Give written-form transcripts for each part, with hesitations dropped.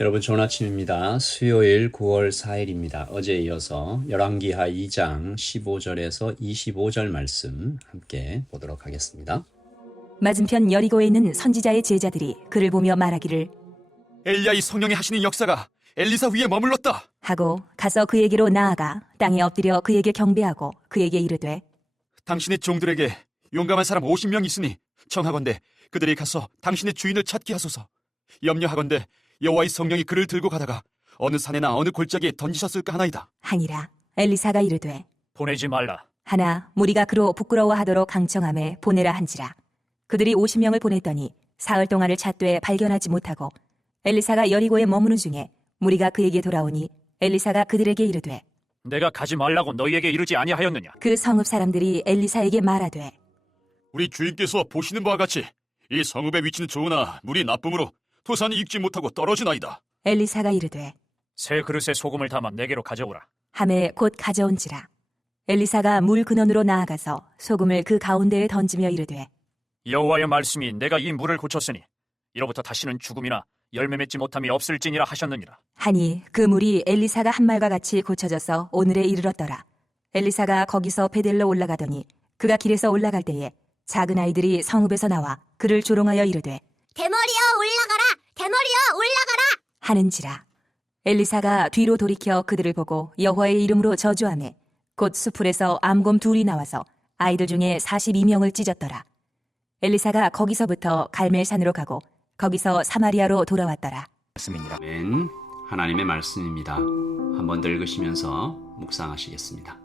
여러분 좋은 아침입니다. 수요일 9월 4일입니다. 어제에 이어서 열왕기하 2장 15절에서 25절 말씀 함께 보도록 하겠습니다. 맞은편 여리고에 있는 선지자의 제자들이 그를 보며 말하기를 엘리야의 성령이 하시는 역사가 엘리사 위에 머물렀다. 하고 가서 그에게로 나아가 땅에 엎드려 그에게 경배하고 그에게 이르되 당신의 종들에게 용감한 사람 50명 있으니 청하건대 그들이 가서 당신의 주인을 찾게 하소서. 염려하건대 여호와의 성령이 그를 들고 가다가 어느 산에나 어느 골짜기에 던지셨을까 하나이다. 하니라. 엘리사가 이르되 보내지 말라. 하나 무리가 그로 부끄러워하도록 강청함에 보내라 한지라. 그들이 50명을 보냈더니 사흘 동안을 찾되 발견하지 못하고 엘리사가 여리고에 머무는 중에 무리가 그에게 돌아오니 엘리사가 그들에게 이르되 내가 가지 말라고 너희에게 이르지 아니하였느냐? 그 성읍 사람들이 엘리사에게 말하되 우리 주인께서 보시는 바와 같이 이 성읍의 위치는 좋으나 물이 나쁨으로 토산이 익지 못하고 떨어지나이다. 엘리사가 이르되 새 그릇에 소금을 담아 내게로 가져오라. 함에 곧 가져온지라. 엘리사가 물 근원으로 나아가서 소금을 그 가운데에 던지며 이르되 여호와의 말씀이 내가 이 물을 고쳤으니 이로부터 다시는 죽음이나 열매 맺지 못함이 없을지니라 하셨느니라. 하니 그 물이 엘리사가 한 말과 같이 고쳐져서 오늘에 이르렀더라. 엘리사가 거기서 베델로 올라가더니 그가 길에서 올라갈 때에 작은 아이들이 성읍에서 나와 그를 조롱하여 이르되 대머리여 올라가라! 대머리여 올라가라! 하는지라. 엘리사가 뒤로 돌이켜 그들을 보고 여호와의 이름으로 저주하매 곧 수풀에서 암곰 둘이 나와서 아이들 중에 42명을 찢었더라. 엘리사가 거기서부터 갈멜산으로 가고 거기서 사마리아로 돌아왔더라. 말씀이니라. 아멘. 하나님의 말씀입니다. 한번 더 읽으시면서 묵상하시겠습니다.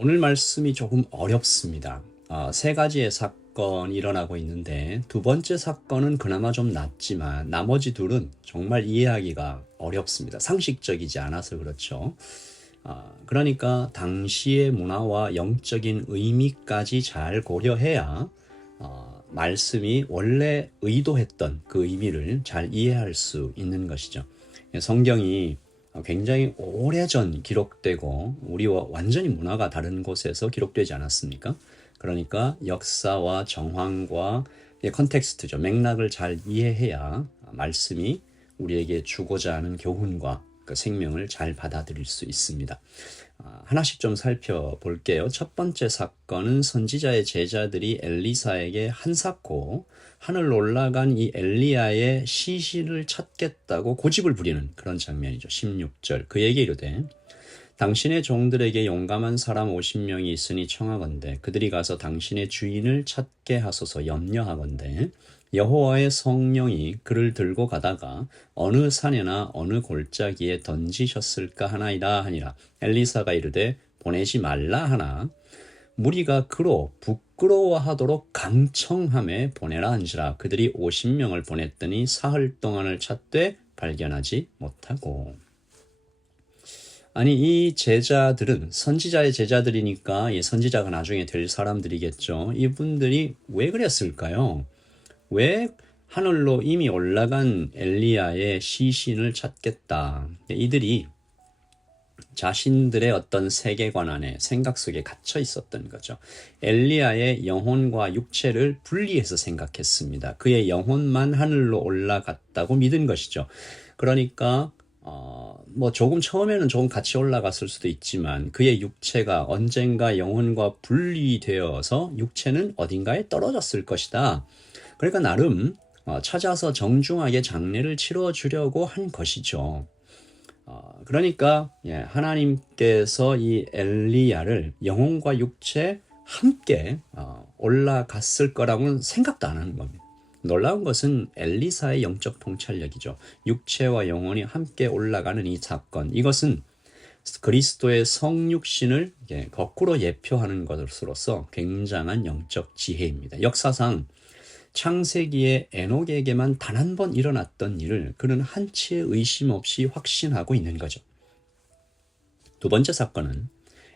오늘 말씀이 조금 어렵습니다. 세 가지의 사건이 일어나고 있는데 두 번째 사건은 그나마 좀 낫지만 나머지 둘은 정말 이해하기가 어렵습니다. 상식적이지 않아서 그렇죠. 그러니까 당시의 문화와 영적인 의미까지 잘 고려해야 말씀이 원래 의도했던 그 의미를 잘 이해할 수 있는 것이죠. 성경이 굉장히 오래전 기록되고 우리와 완전히 문화가 다른 곳에서 기록되지 않았습니까? 그러니까 역사와 정황과 컨텍스트죠. 맥락을 잘 이해해야 말씀이 우리에게 주고자 하는 교훈과 그 생명을 잘 받아들일 수 있습니다. 하나씩 좀 살펴볼게요. 첫 번째 사건은 선지자의 제자들이 엘리사에게 한사코 하늘로 올라간 이 엘리야의 시신을 찾겠다고 고집을 부리는 그런 장면이죠. 16절 그에게 이르되 당신의 종들에게 용감한 사람 50명이 있으니 청하건대 그들이 가서 당신의 주인을 찾게 하소서. 염려하건대 여호와의 성령이 그를 들고 가다가 어느 산에나 어느 골짜기에 던지셨을까 하나이다 하니라. 엘리사가 이르되 보내지 말라 하나 무리가 그로 부끄러워하도록 강청함에 보내라 한지라. 그들이 50명을 보냈더니 사흘 동안을 찾되 발견하지 못하고. 아니 이 제자들은 선지자의 제자들이니까 이 선지자가 나중에 될 사람들이겠죠. 이분들이 왜 그랬을까요? 왜 하늘로 이미 올라간 엘리야의 시신을 찾겠다. 이들이 자신들의 어떤 세계관 안에 생각 속에 갇혀 있었던 거죠. 엘리야의 영혼과 육체를 분리해서 생각했습니다. 그의 영혼만 하늘로 올라갔다고 믿은 것이죠. 그러니까 뭐 조금 처음에는 조금 같이 올라갔을 수도 있지만 그의 육체가 언젠가 영혼과 분리되어서 육체는 어딘가에 떨어졌을 것이다. 그러니까 나름 찾아서 정중하게 장례를 치러주려고 한 것이죠. 그러니까 하나님께서 이 엘리야를 영혼과 육체 함께 올라갔을 거라고는 생각도 안 하는 겁니다. 놀라운 것은 엘리사의 영적 통찰력이죠. 육체와 영혼이 함께 올라가는 이 사건, 이것은 그리스도의 성육신을 거꾸로 예표하는 것으로서 굉장한 영적 지혜입니다. 역사상 창세기에 에녹에게만 단 한 번 일어났던 일을 그는 한치의 의심 없이 확신하고 있는 거죠. 두 번째 사건은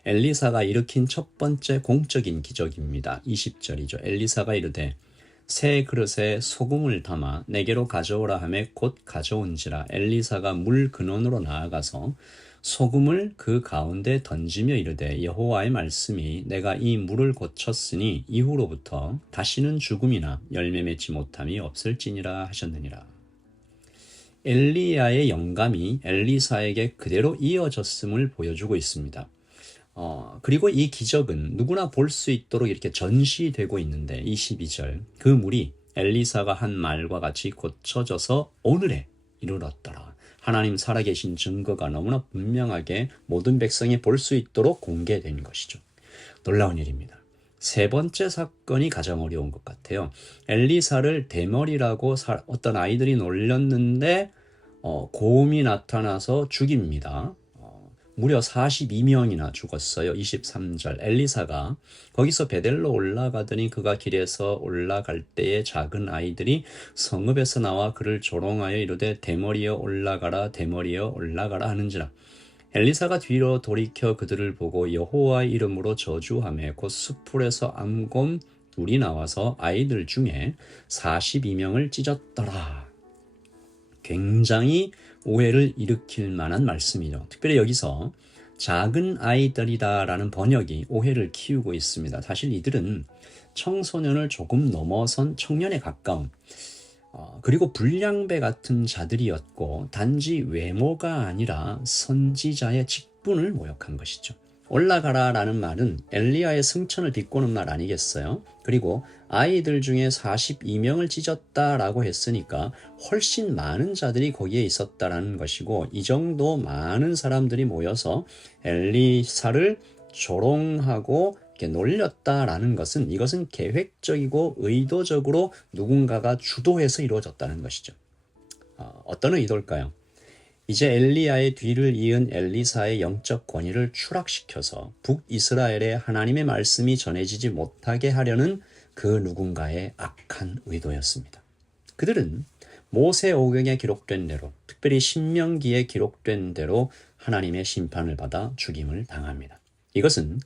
엘리사가 일으킨 첫 번째 공적인 기적입니다. 20절이죠. 엘리사가 이르되 새 그릇에 소금을 담아 내게로 가져오라 하매 곧 가져온지라. 엘리사가 물 근원으로 나아가서 소금을 그 가운데 던지며 이르되 여호와의 말씀이 내가 이 물을 고쳤으니 이후로부터 다시는 죽음이나 열매 맺지 못함이 없을지니라 하셨느니라. 엘리야의 영감이 엘리사에게 그대로 이어졌음을 보여주고 있습니다. 그리고 이 기적은 누구나 볼 수 있도록 이렇게 전시되고 있는데 22절 그 물이 엘리사가 한 말과 같이 고쳐져서 오늘에 이르렀더라. 하나님 살아계신 증거가 너무나 분명하게 모든 백성이 볼 수 있도록 공개된 것이죠. 놀라운 일입니다. 세 번째 사건이 가장 어려운 것 같아요. 엘리사를 대머리라고 어떤 아이들이 놀렸는데 고음이 나타나서 죽입니다. 무려 42명이나 죽었어요. 23절 엘리사가 거기서 베델로 올라가더니 그가 길에서 올라갈 때에 작은 아이들이 성읍에서 나와 그를 조롱하여 이르되 대머리여 올라가라 대머리여 올라가라 하는지라. 엘리사가 뒤로 돌이켜 그들을 보고 여호와의 이름으로 저주하며 곧 숯불에서 암곰 둘이 나와서 아이들 중에 42명을 찢었더라. 굉장히 오해를 일으킬 만한 말씀이죠. 특별히 여기서 작은 아이들이다라는 번역이 오해를 키우고 있습니다. 사실 이들은 청소년을 조금 넘어선 청년에 가까운 그리고 불량배 같은 자들이었고 단지 외모가 아니라 선지자의 직분을 모욕한 것이죠. 올라가라라는 말은 엘리야의 승천을 비꼬는 말 아니겠어요? 그리고 아이들 중에 42명을 찢었다라고 했으니까 훨씬 많은 자들이 거기에 있었다라는 것이고 이 정도 많은 사람들이 모여서 엘리사를 조롱하고 이렇게 놀렸다라는 것은 이것은 계획적이고 의도적으로 누군가가 주도해서 이루어졌다는 것이죠. 어떤 의도일까요? 이제 엘리야의 뒤를 이은 엘리사의 영적 권위를 추락시켜서 북이스라엘에 하나님의 말씀이 전해지지 못하게 하려는 그 누군가의 악한 의도였습니다. 그들은 모세오경에 기록된 대로, 특별히 신명기에 기록된 대로 하나님의 심판을 받아 죽임을 당합니다. 이것은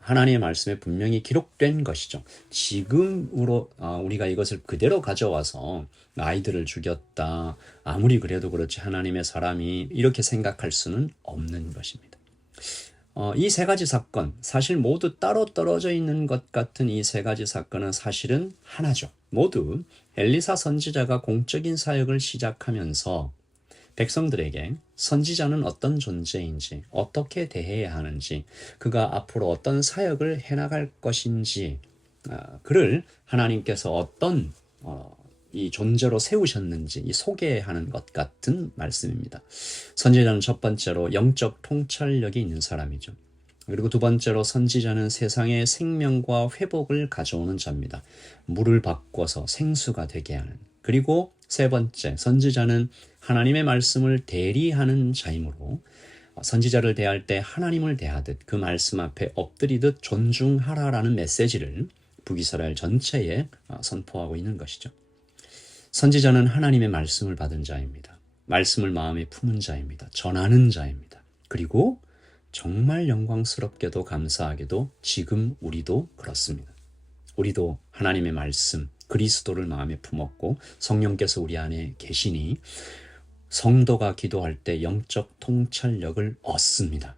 하나님의 말씀에 분명히 기록된 것이죠. 지금으로 우리가 이것을 그대로 가져와서 아이들을 죽였다, 아무리 그래도 그렇지 하나님의 사람이 이렇게 생각할 수는 없는 것입니다. 이 세 가지 사건, 사실 모두 따로 떨어져 있는 것 같은 이 세 가지 사건은 사실은 하나죠. 모두 엘리사 선지자가 공적인 사역을 시작하면서 백성들에게 선지자는 어떤 존재인지, 어떻게 대해야 하는지, 그가 앞으로 어떤 사역을 해나갈 것인지, 그를 하나님께서 어떤 이 존재로 세우셨는지 소개하는 것 같은 말씀입니다. 선지자는 첫 번째로 영적 통찰력이 있는 사람이죠. 그리고 두 번째로 선지자는 세상의 생명과 회복을 가져오는 자입니다. 물을 바꿔서 생수가 되게 하는. 그리고 세 번째, 선지자는 하나님의 말씀을 대리하는 자이므로 선지자를 대할 때 하나님을 대하듯 그 말씀 앞에 엎드리듯 존중하라라는 메시지를 북이스라엘 전체에 선포하고 있는 것이죠. 선지자는 하나님의 말씀을 받은 자입니다. 말씀을 마음에 품은 자입니다. 전하는 자입니다. 그리고 정말 영광스럽게도 감사하게도 지금 우리도 그렇습니다. 우리도 하나님의 말씀, 그리스도를 마음에 품었고 성령께서 우리 안에 계시니 성도가 기도할 때 영적 통찰력을 얻습니다.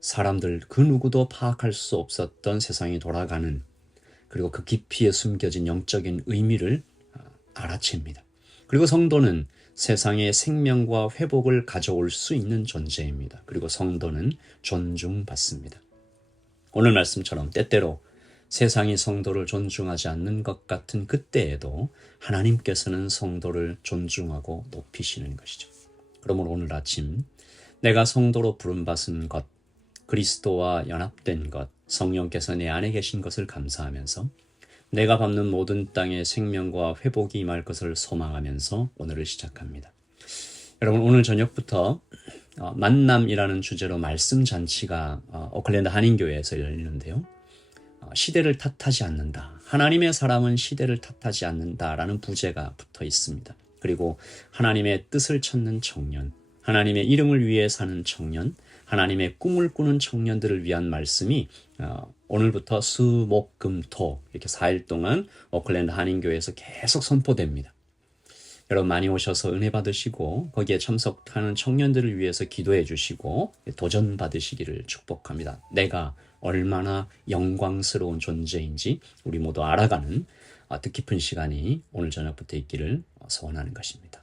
사람들 그 누구도 파악할 수 없었던 세상이 돌아가는 그리고 그 깊이에 숨겨진 영적인 의미를 알아챕니다. 그리고 성도는 세상의 생명과 회복을 가져올 수 있는 존재입니다. 그리고 성도는 존중받습니다. 오늘 말씀처럼 때때로 세상이 성도를 존중하지 않는 것 같은 그때에도 하나님께서는 성도를 존중하고 높이시는 것이죠. 그러므로 오늘 아침 내가 성도로 부름받은 것, 그리스도와 연합된 것, 성령께서 내 안에 계신 것을 감사하면서 내가 밟는 모든 땅의 생명과 회복이 임할 것을 소망하면서 오늘을 시작합니다. 여러분, 오늘 저녁부터 만남이라는 주제로 말씀 잔치가 오클랜드 한인교회에서 열리는데요. 시대를 탓하지 않는다. 하나님의 사람은 시대를 탓하지 않는다라는 부제가 붙어 있습니다. 그리고 하나님의 뜻을 찾는 청년, 하나님의 이름을 위해 사는 청년, 하나님의 꿈을 꾸는 청년들을 위한 말씀이 오늘부터 수, 목, 금, 토 이렇게 4일 동안 오클랜드 한인교회에서 계속 선포됩니다. 여러분 많이 오셔서 은혜 받으시고 거기에 참석하는 청년들을 위해서 기도해 주시고 도전 받으시기를 축복합니다. 내가 얼마나 영광스러운 존재인지 우리 모두 알아가는 뜻깊은 시간이 오늘 저녁부터 있기를 소원하는 것입니다.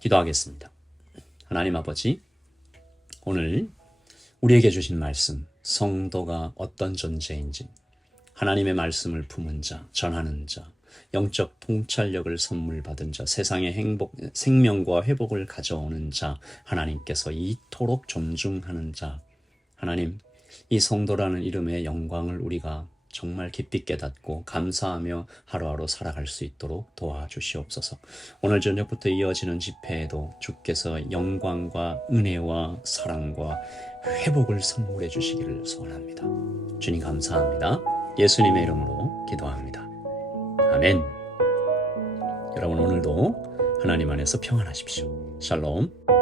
기도하겠습니다. 하나님 아버지, 오늘 우리에게 주신 말씀, 성도가 어떤 존재인지, 하나님의 말씀을 품은 자, 전하는 자, 영적 통찰력을 선물 받은 자, 세상의 생명과 회복을 가져오는 자, 하나님께서 이토록 존중하는 자, 하나님, 이 성도라는 이름의 영광을 우리가 정말 깊이 깨닫고 감사하며 하루하루 살아갈 수 있도록 도와주시옵소서. 오늘 저녁부터 이어지는 집회에도 주께서 영광과 은혜와 사랑과 회복을 선물해 주시기를 소원합니다. 주님 감사합니다. 예수님의 이름으로 기도합니다. 아멘. 여러분 오늘도 하나님 안에서 평안하십시오. 샬롬.